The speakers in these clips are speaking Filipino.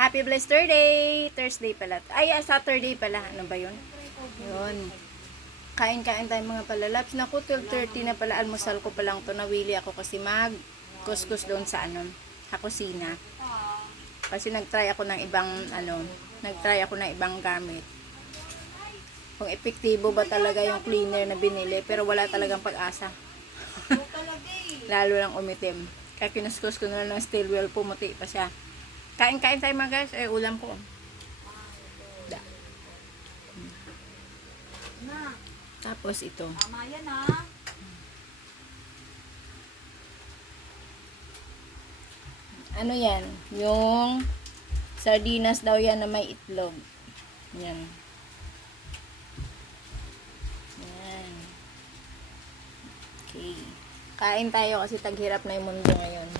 Happy blessed Thursday! Thursday pala. Ay, ah, Saturday pala. Ano ba yun? Yun. Kain-kain tayo mga palalaps. Naku, 12.30 na pala. Almusal ko pa lang to. Nawili ako kasi mag kuskus doon sa ano, sa kusina. Kasi nagtry ako ng ibang ano, nagtry ako ng ibang gamit. Kung epektibo ba talaga yung cleaner na binili, pero wala talagang pag-asa. Lalo lang umitim. Kaya kinuskus ko na lang ng steel wheel, pumuti pa siya. Kain-kain tayo mga guys, eh ulam ko. Da. Tapos ito. tama yan ha. Ano yan? Yung sardinas daw yan na may itlog. Yan. Yan. Okay. Kain tayo kasi taghirap na yung mundo ngayon.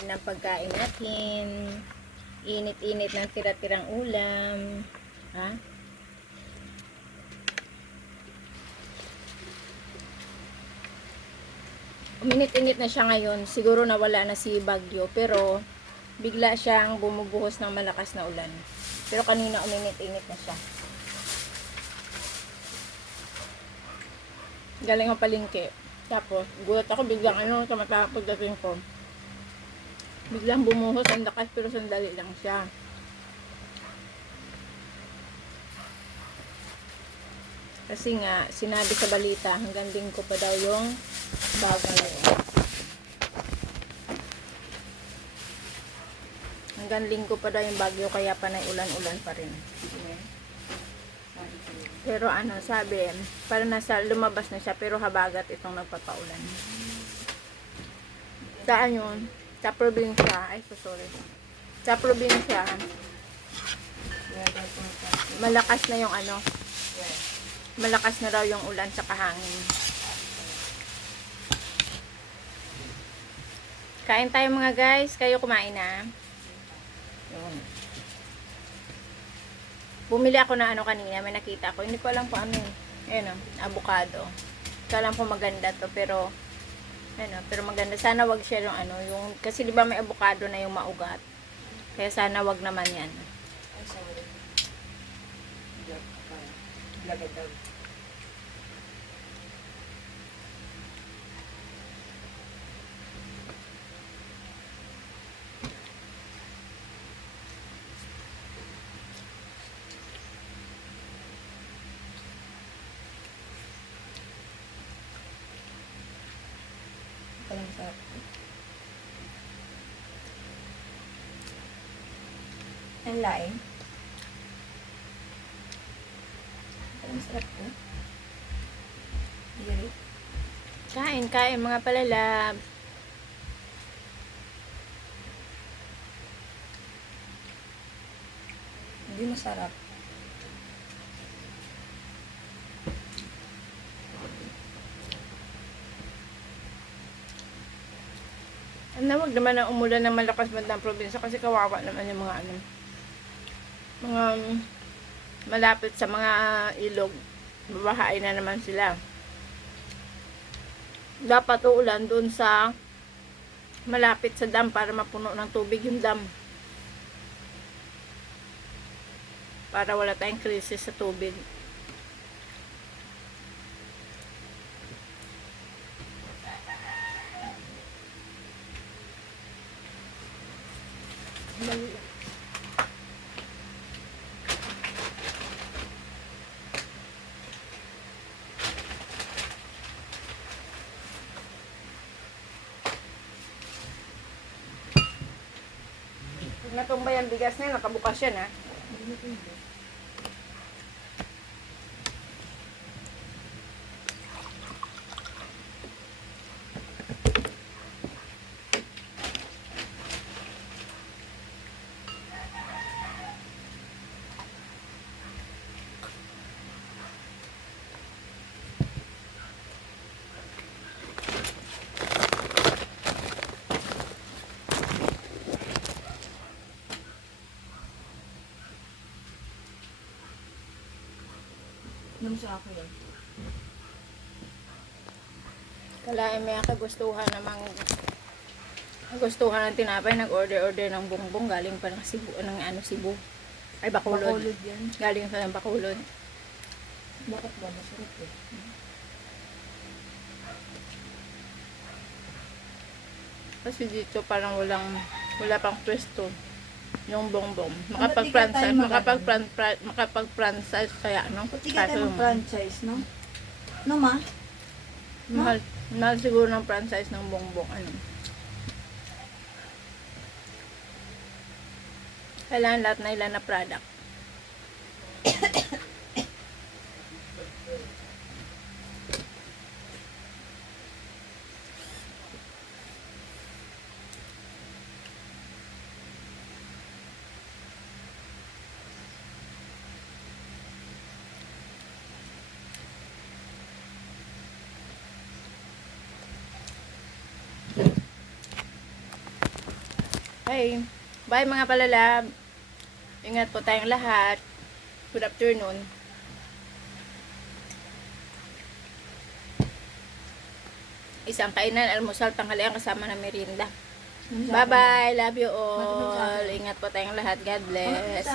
Yan ang pagkain natin. Init-init ng tira-tirang ulam. Ha? uminit-init na siya ngayon. Siguro nawala na si Bagyo. Pero, bigla siyang bumubuhos ng malakas na ulan. Pero kanina uminit-init na siya. Galing ang palingke. Tapos, gulat ako biglang ano, tamata pagdating ko. Biglang bumuhos ang lakas pero sandali lang siya. Kasi nga, sinabi sa balita, hanggang linggo pa daw yung bagyo. Hanggang linggo pa daw yung bagyo, kaya panay ulan-ulan pa rin. Pero ano, sabi, para nasa lumabas na siya, pero habagat itong nagpapaulan. Saan yun? Sa probinsya, ay so sorry. Sa probinsya, malakas na yung ano, malakas na raw yung ulan sa kahangin. Kain tayo mga guys. Kayo kumain na. Bumili ako na ano kanina. May nakita ko. Hindi ko alam kung ano eh. Ayan o. Avocado. Hindi ko alam kung maganda to. Pero, ano, pero maganda. Sana wag siya yung ano. Yung, kasi di ba may avocado na yung maugat. Kaya sana wag naman yan. Parang sarap. Ang laing. Parang sarap ko. Diri. Kain, kain mga palalab. Hindi masarap. Ano, wag naman ang umulan ng malakas bandang probinsya kasi kawawa naman yung mga ano, mga um, malapit sa mga ilog. Babahain na naman sila. Dapat uulan doon sa malapit sa dam para mapuno ng tubig yung dam. Para wala tayong krisis sa tubig. Pag natumbay ang bigas na yun, nakabukas yan ha. Nung sa ako yan. Kalain may kagustuhan namang Gustuhan ng tinapay, nag-order-order ng bongbong galing pa ng Cebu, ng ano Cebu. Ay, Bacolod. Bakulod yan. Galing pa ng Bacolod. Bakit ba? Masarap eh. Kasi dito parang walang, wala pang pwesto. Yung bongbong. Ano, Makapag-franchise, makapag-franchise, makapag-franchise kaya, no? Pati ka tayo franchise, no? No, ma? mahal, mahal siguro ng franchise ng bongbong, ano. Kailangan lahat na ilan na product. Hey, bye mga palalab. Ingat po tayong lahat. Good afternoon. Isang kainan, almusal, tanghalian kasama ng merienda. Bye-bye. Love you all. Ingat po tayong lahat. God bless.